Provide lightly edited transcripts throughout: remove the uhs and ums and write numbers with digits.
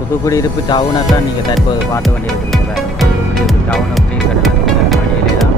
புதுக்குடியிருப்பு டவுனை தான் நீங்கள் தற்போது பார்த்து கொண்டிருக்கிறீங்க. புதுக்குடியிருப்பு டவுன் அப்படி இருக்கிறது மடியிலே தான்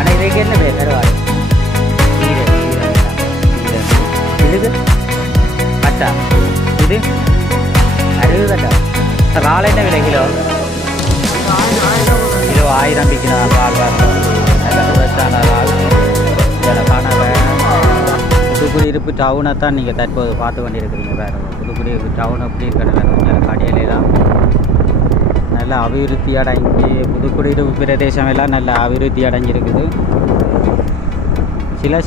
அனைவருக்கு என்ன பேர் தருவார் இது கட்டா இது 60 கட்டா இறால் என்ன விலை கிலோ? கிலோ 1000 விற்கணும். இறால் நல்ல ஃப்ரெஷ்ஷான இறால் இதில் காண. புதுக்குடியிருப்பு டவுனை தான் நீங்கள் தற்போது பார்த்து கொண்டிருக்கிறீங்க. வேறு புதுக்குடியிருப்பு டவுன் அப்படி இருக்கிற கடையிலாம் நல்ல அபிவிருத்தி அடைஞ்சி புதுக்குடியிருப்பு பிரதேசம் எல்லாம் நல்ல அபிவிருத்தி அடைஞ்சிருக்குது.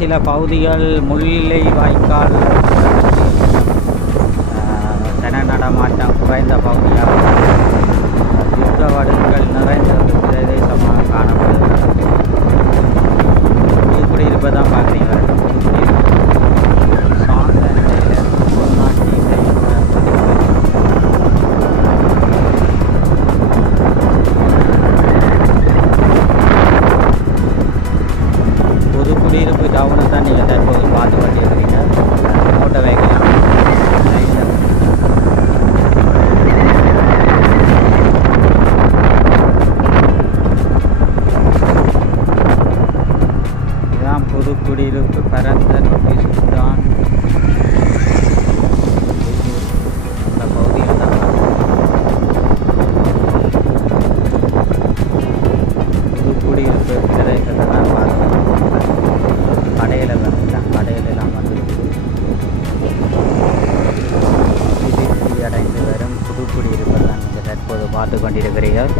சில பகுதிகள் முல்லை வாய்க்கால் ஜன நடமாட்டம் குறைந்த பகுதியாக யுத்தவடுகள் நிறைந்த பிரதேசமாக காணப்படுகிறது. புதுக்குடியிருப்பை தான் பார்க்குறீங்க. புதுக்குடியிருப்பு சார்ந்த நிலையில் புதுக்குடியிருப்பு டவுனை தான் நீங்கள் தற்போது பார்த்து கொண்டிருக்கிறீங்க. ஓட்ட வைக்கலாம் இதுதான் புதுக்குடியிருப்பு பரந்தன் சுல்தான் அந்த பகுதியில் தான் புதுக்குடியிருப்பு பிரதேசத்தை தான் பார்க்கணும். கடையிலெல்லாம் வந்து அபிவிருத்தி அடைந்து வரும் புதுக்குடியிருப்பை தான் நீங்கள் தற்போது பார்த்து கொண்டிருக்கிறீர்கள்.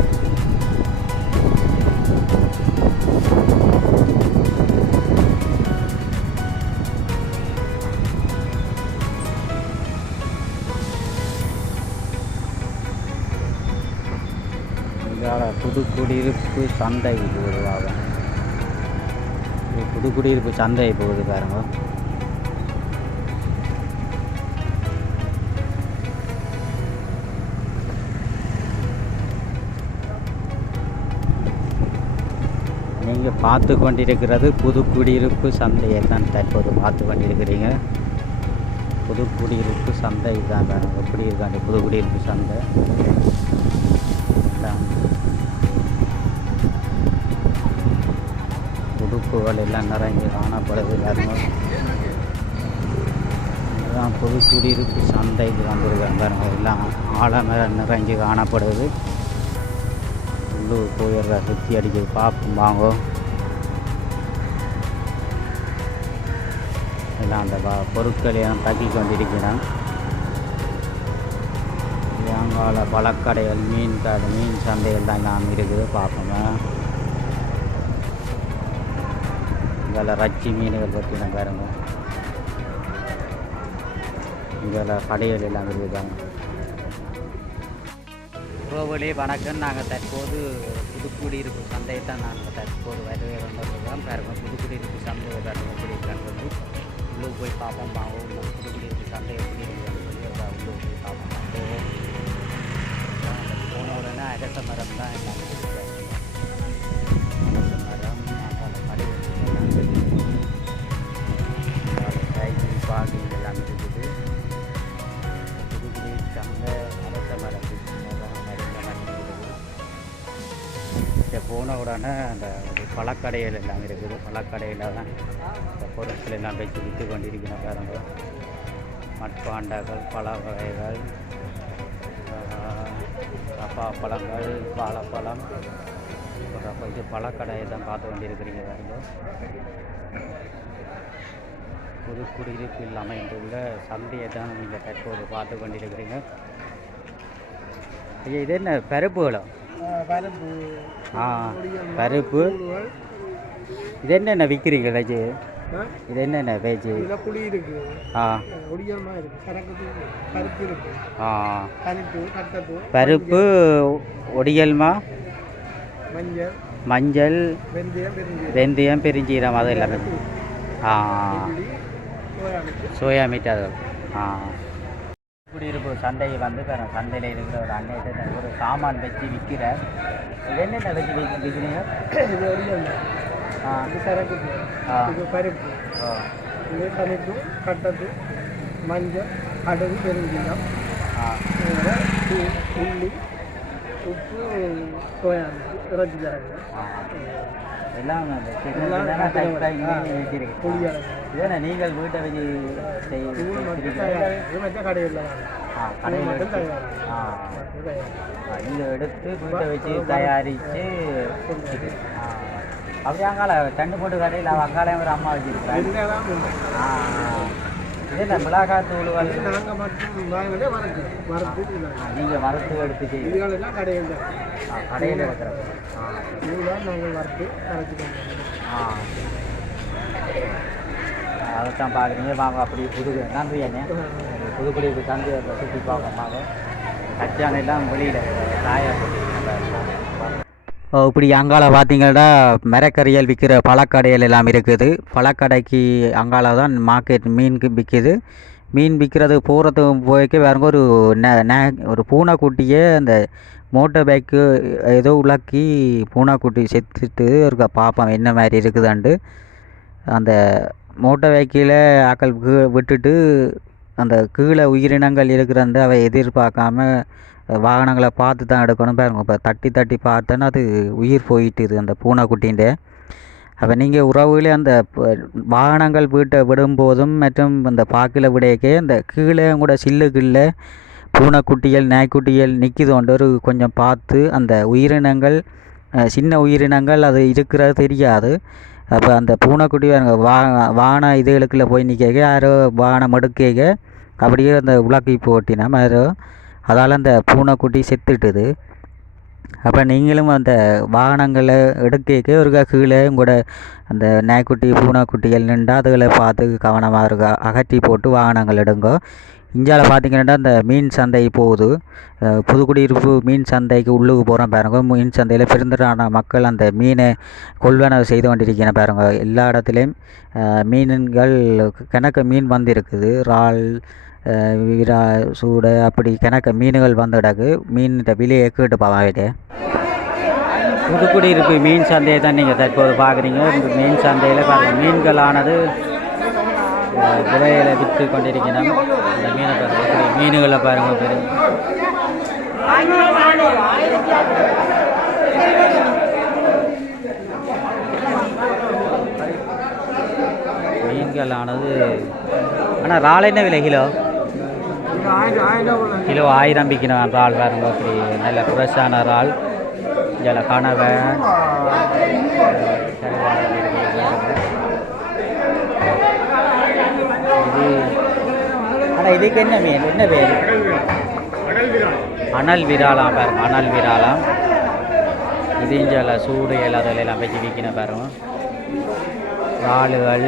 புதுக்குடியிருப்பு சந்தை இது உருவாகும். புதுக்குடியிருப்பு சந்தை போகுது பாருங்க. நீங்கள் பார்த்து கொண்டிருக்கிறது புதுக்குடியிருப்பு சந்தையை தான் தற்போது பார்த்து கொண்டிருக்கிறீங்க. புதுக்குடியிருப்பு சந்தை தான் பாருங்க எப்படி இருக்காண்டி புதுக்குடியிருப்பு சந்தை உடுப்புகள் எல்லாம் நிறைஞ்சு காணப்படுது. இதுதான் புதுக்குடியிருப்பு சந்தைக்கு வந்துருக்காங்க. எல்லாம் ஆழமரம் நிறைஞ்சு காணப்படுது. உள்ளூர் கோயில்கள் சுற்றி அடிக்க பார்ப்போம் வாங்க. எல்லாம் அந்த பொருட்களை எல்லாம் தக்கி கொண்டிருக்கிறேன். அங்கால பழக்கடைகள் மீன் சந்தைகள் தான் எல்லாம் இருக்குது பார்ப்போங்க. இதில் ரச்சி மீன்கள் பற்றின பாருங்க. இதில் கடைகள் எல்லாம் இருக்குதாங்க. உறவுகளே வணக்கம். நாங்கள் தற்போது புதுக்குடியிருப்பு சந்தையை தான் நாங்கள் தற்போது வருகை வந்துருக்கோம். பாருங்க புதுக்குடியிருப்பு சந்தை பாருங்க எப்படி இருக்கான்னு உள்ளே போய் பார்ப்போம் வாங்க. புதுக்குடியிருப்பு சந்தை எப்படி இருக்குன்னு சொல்லி உள்ளே போய் பார்ப்போம் வாங்க. போன உடனே அரச மரம் தான் எல்லாம் இருக்குது. அரச மரம் கடை சைக்கிள் பார்க்கிங் எல்லாம் இருக்குது. புதுக்குடி சந்தை அரச மரம் இருக்குது. போன உடனே அந்த பழக்கடைகள் எல்லாம் இருக்குது. பழக்கடையில் தான் இந்த பொருட்கள் எல்லாம் வச்சு விற்று கொண்டிருக்கணும். பாருங்க மட்பாண்டங்கள் பழ வகைகள் பழங்கள் வாழைப்பழம் இது பழக்கடையை தான் பார்த்து கொண்டிருக்கிறீங்க. பாருங்க புதுக்குடியிருப்பில் அமைந்துள்ள சந்தையை தான் நீங்கள் தற்போது பார்த்து கொண்டிருக்கிறீங்க. ஐயா இது என்ன பருப்புகளோ? பருப்பு இது என்னென்ன விற்கிறீங்க ரஜி? இது என்னென்ன பேஜ்? பருப்பு ஒடியல்மா மஞ்சள் வெந்தயம் பெருஞ்சீரம் அது எல்லாமே. சோயா மீட் அது. குடியிருப்பு சந்தை வந்து சந்தையில் இருக்கிற ஒரு அன்னையிட்ட ஒரு சாமான் வச்சு விற்கிற என்னென்ன வச்சு விற்கிறீங்க? இது சரக்கு, இது பருப்பு, இது பருப்பு, கட்டது, மஞ்சள், கடுகு, பெருஞ்சீரம், உள்ளி, உப்பு, சோயாபீன், இறைச்சி சரக்கு எல்லாம் இதே நீங்கள் வீட்டை வச்சு கடையில் நீங்கள் எடுத்து வீட்டை வச்சு தயாரித்து அப்படியே அங்கால தண்டு போட்டு கடையில் அங்காலையும் ஒரு அம்மா வச்சுருக்கேன். இது என்ன மிளகாய் தூள்கள் நாங்கள் மட்டும் வறுத்து நீங்கள் வறுத்து எடுத்து இதுகளெல்லாம் கடையில் கடையில் இருக்கிறது நாங்கள் வறுத்து அரைச்சிக்கோங்க. அதைத்தான் பார்க்குறீங்க. வாங்க அப்படி நன்றி அண்ணே. புதுக்குடியிருப்பு சந்தை சுற்றி பார்க்க கச்சானெல்லாம் வெளியில் காய இப்படி அங்கால பார்த்தீங்கன்னா மரக்கறியல் விற்கிற பழக்கடைகள் எல்லாம் இருக்குது. பழக்கடைக்கு அங்கால தான் மார்க்கெட் மீனுக்கு விற்கிது. மீன் விற்கிறது போகிறதுக்கு போய்க்க வேறு ஒரு பூனைக்குட்டியை அந்த மோட்டர் பைக்கு ஏதோ உலக்கி பூனைக்குட்டி செத்துட்டு இருக்க பார்ப்போம் என்ன மாதிரி இருக்குதாண்டு. அந்த மோட்டர் பைக்கில் ஆக்கள் விட்டுட்டு அந்த கீழே உயிரினங்கள் இருக்கிறந்த அவை எதிர்பார்க்காம வாகனங்களை பார்த்து தான் எடுக்கணும். பாருங்க இப்போ தட்டி தட்டி பார்த்தேன்னா அது உயிர் போயிட்டுது அந்த பூனைக்குட்டின்ட்டு. அப்போ நீங்கள் உறவுகளே அந்த வாகனங்கள் வீட்டை விடும்போதும் மற்றும் அந்த பாக்கில் விடையக்கே அந்த கீழே கூட சில்லுக்குள்ளே பூனைக்குட்டிகள் நாய்க்குட்டிகள் நிற்கிதோண்டு ஒரு கொஞ்சம் பார்த்து அந்த உயிரினங்கள் சின்ன உயிரினங்கள் அது இருக்கிறது தெரியாது. அப்போ அந்த பூனைக்குட்டி வாகன இதுகளுக்குள்ளே போய் நிற்க யாரோ வாகனம் எடுக்க அப்படியே அந்த உலக்கி போட்டினா யாரோ அதால் அந்த பூனைக்குட்டி செத்துட்டுது. அப்போ நீங்களும் அந்த வாகனங்களை எடுக்க ஒரு கீழே கூட அந்த நாய்க்குட்டி பூனைக்குட்டிகள் நின்றா அதுகளை பார்த்து கவனமாக இருக்கா அகற்றி போட்டு வாகனங்கள் எடுங்கோ. இந்தியாவில் பார்த்தீங்கன்னா அந்த மீன் சந்தை போகுது. புதுக்குடியிருப்பு மீன் சந்தைக்கு உள்ளுக்கு போகிறோம் பாருங்க. மீன் சந்தையில் பெருந்திரான மக்கள் அந்த மீனை கொள்வனவு செய்து கொண்டிருக்கிற பாருங்க. எல்லா இடத்துலையும் மீன்கள் கணக்கு மீன் வந்திருக்குது. இறால், விரா, சூடை அப்படி கணக்கு மீன்கள் வந்துடாக்கு. மீன் விலையை கேட்டு பாவாயிட்டு புதுக்குடியிருப்பு மீன் சந்தையை தான் நீங்கள் தற்போது பார்க்குறீங்க. இந்த மீன் சந்தையில் பாருங்கள் மீன்களானது விலையில் விற்று கொண்டிருக்கணும். இந்த மீனை பாருங்கள் மீன்களை பாருங்கள் பெரு மீன்களானது. ஆனால் இறால் என்ன விலை கிலோ? கிலோ 1000 விற்கணும். இறால் பாருங்க அப்படி நல்ல ஃப்ரெஷ்ஷான இறால். இதில் கனவை இது. ஆனால் இதுக்கு என்ன மீன் என்ன பேர்? அனல் விராலாம் பாருங்க. அனல் விராலாம் இது இஞ்சில் சூடு அதெல்லாம் வச்சு விற்கணும் பாருங்க. இறாலுகள்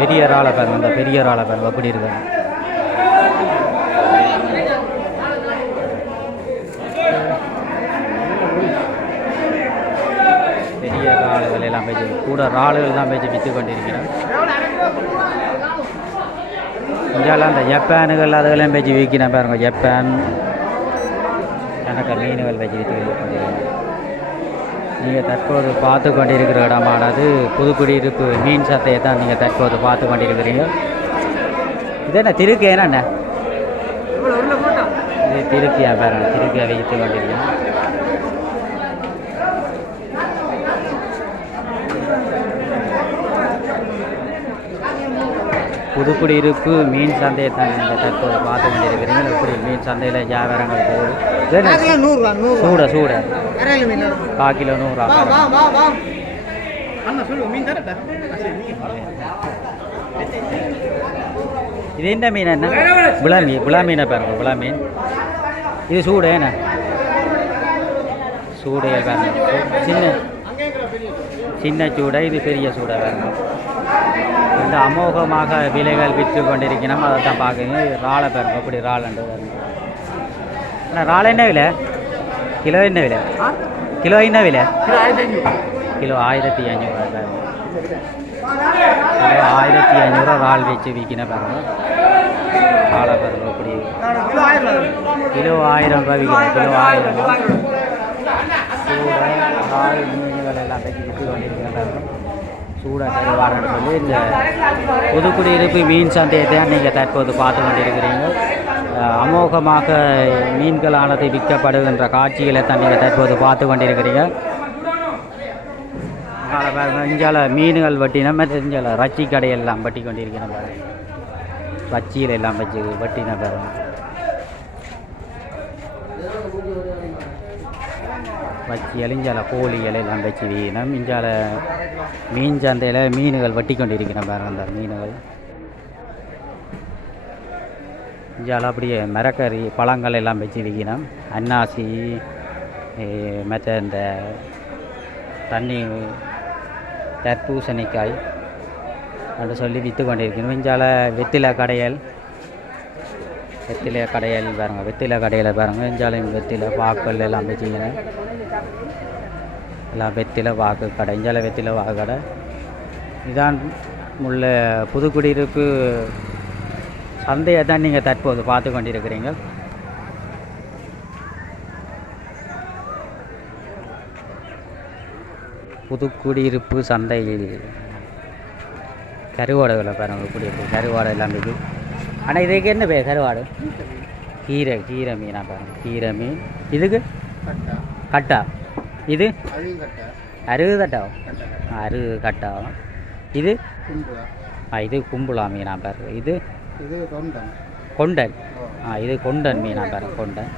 பெரிய இறாலை பாருங்க. இந்த பெரிய இறாலை பாருங்க எப்படி இருக்காங்க. பெரிய இறாலுகள் எல்லாம் பேச்சு கூட இறாலுகள் தான் பேச்சு விற்று கொண்டிருக்கிறேன். இந்தியாவில் அந்த ஜப்பானுகள் அதெல்லாம் பேச்சு விற்கிறேன் பாருங்க. ஜப்பான் கணக்க மீன்கள் வச்சு விற்று கொண்டிருக்கிறேன். நீங்கள் தற்போது பார்த்து கொண்டிருக்கிற இடமானது புதுக்குடியிருப்பு மீன் சந்தையை தான் நீங்கள் தற்போது பார்த்து கொண்டிருக்கிறீங்க. இது என்ன திருக்கி என்ன இது திருக்கியா பாருங்க. திருக்கியா வைத்து கொண்டிருக்கேன். புதுக்குடியிருப்பு மீன் சந்தையை தான் நீங்கள் தற்போது பார்த்து கொண்டிருக்கிறீங்க. இப்படி மீன் சந்தையில் வியாபாரங்கள் போகுது. சூட சூட 1/4 கிலோ 100. இது என்ன மீன்? என்ன விழா மீனை பாருங்க. விழா மீன் இது சூடு என்ன சூடு பாருங்க. சின்ன சூடை இது பெரிய சூடை பாருங்க. இந்த அமோகமாக விலைகள் விற்று கொண்டிருக்கணும். அதை தான் பார்க்குறீங்க. இறாலை பாருங்க அப்படி இறாலுண்டு பாருங்க. ஆனால் இறால் என்ன விலை? கிலோ என்ன விலை? கிலோ என்ன விலை? கிலோ 1500 பாருங்க. கிலோ 1500 இறால் வச்சு விற்கின பாருங்க. இறாலை பாருங்க அப்படி அப்படி கிலோ 1000 ரூபாய் விற்கிறேன். கிலோ 1000 ரூபாய். சூட இறால் மீன்கள் எல்லாம் தைச்சி விற்று கொண்டிருக்கிறார்கள். சூட கருவாடுன்னு சொல்லி இந்த புதுக்குடியிருப்பு மீன் சந்தையை தான் நீங்கள் தற்போது பார்த்து கொண்டிருக்கிறீங்க. அமோகமாக மீன்களானது விற்கப்படுகின்ற காட்சிகளை தான் நீங்கள் தற்போது பார்த்து கொண்டிருக்கிறீங்க. இஞ்சால மீன்கள் வட்டினம் இஞ்சால ரச்சி கடையெல்லாம் வட்டி கொண்டிருக்கிறோம். ரச்சியில் எல்லாம் வச்சு வட்டின பாருங்க. வச்சி எலிஞ்சால கோழிகள் எல்லாம் வச்சு வீணம். இஞ்சால மீன் சந்தையில் மீன்கள் வட்டி கொண்டிருக்கிறோம் பாருங்க. அந்த மீன்கள் இஞ்சால அப்படியே மரக்கறி பழங்கள் எல்லாம் வச்சு விற்கணும். அன்னாசி மற்ற இந்த தண்ணி தர்பூசணிக்காய் அப்படி சொல்லி விற்று கொண்டிருக்கணும். இஞ்சால வெத்திலை கடையல் பாருங்கள். வெத்திலை கடையில் பாருங்கள். இஞ்சாலையும் வெத்திலை பாக்கள் எல்லாம் வச்சுக்கணும். எல்லாம் வெத்திலை வாக்கு கடை. இஞ்சால வெத்திலை வாக்கு கடை. இதான் உள்ள புதுக்குடியிருப்பு சந்தையை தான் நீங்கள் தற்போது பார்த்து கொண்டிருக்கிறீங்க. புதுக்குடியிருப்பு சந்தையில் கருவாடுகளை பாருங்கள். குடியிருப்பு கருவாடு எல்லாம் இருக்குது. ஆனால் இதுக்கு என்ன பேர் கருவாடு? கீரை மீனாக பாருங்கள். கீரை மீன். இதுக்கு கட்டா. இது அருகு கட்டா. இது இது கும்புலா மீனா பாரு. இது கொண்டன். இது கொண்டன் மீனா பாரு. கொண்டன்.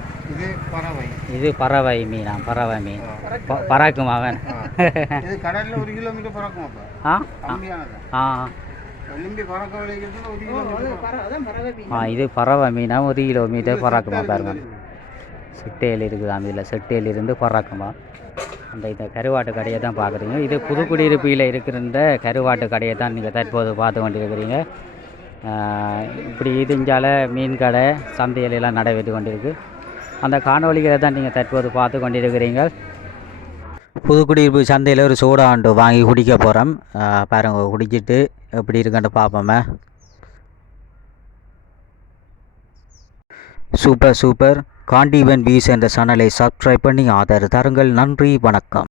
இது பறவை மீனா. பறவை மீன் பறக்கும் அவன். இது பறவை மீனா 1 கிலோமீட்டர் பறக்குமா பாருங்க. செட்டையில் இருக்குதாம். இதில் செட்டையில் இருந்து பறக்குமா. இந்த கருவாட்டு கடையை தான் பார்க்குறீங்க. இது புதுக்குடியிருப்பில் இருக்கிற கருவாட்டு கடையை தான் நீங்கள் தற்போது பார்த்து கொண்டிருக்கிறீங்க. இப்படி இதுஞ்சால மீன் கடை சந்தையிலெல்லாம் நடைபெற்று கொண்டிருக்கு. அந்த காணொலிகளை தான் நீங்கள் தற்போது பார்த்து கொண்டிருக்கிறீங்க. புதுக்குடியிருப்பு சந்தையில் ஒரு சோடா ஆண்டு வாங்கி குடிக்க போகிறோம். பாருங்கள், குடிச்சிட்டு எப்படி இருக்குன்னு பார்ப்போமே. சூப்பர். காண்டிவன் வியூஸ் என்ற சேனலை சப்ஸ்கிரைப் பண்ணி ஆதரவு தாருங்கள். நன்றி, வணக்கம்.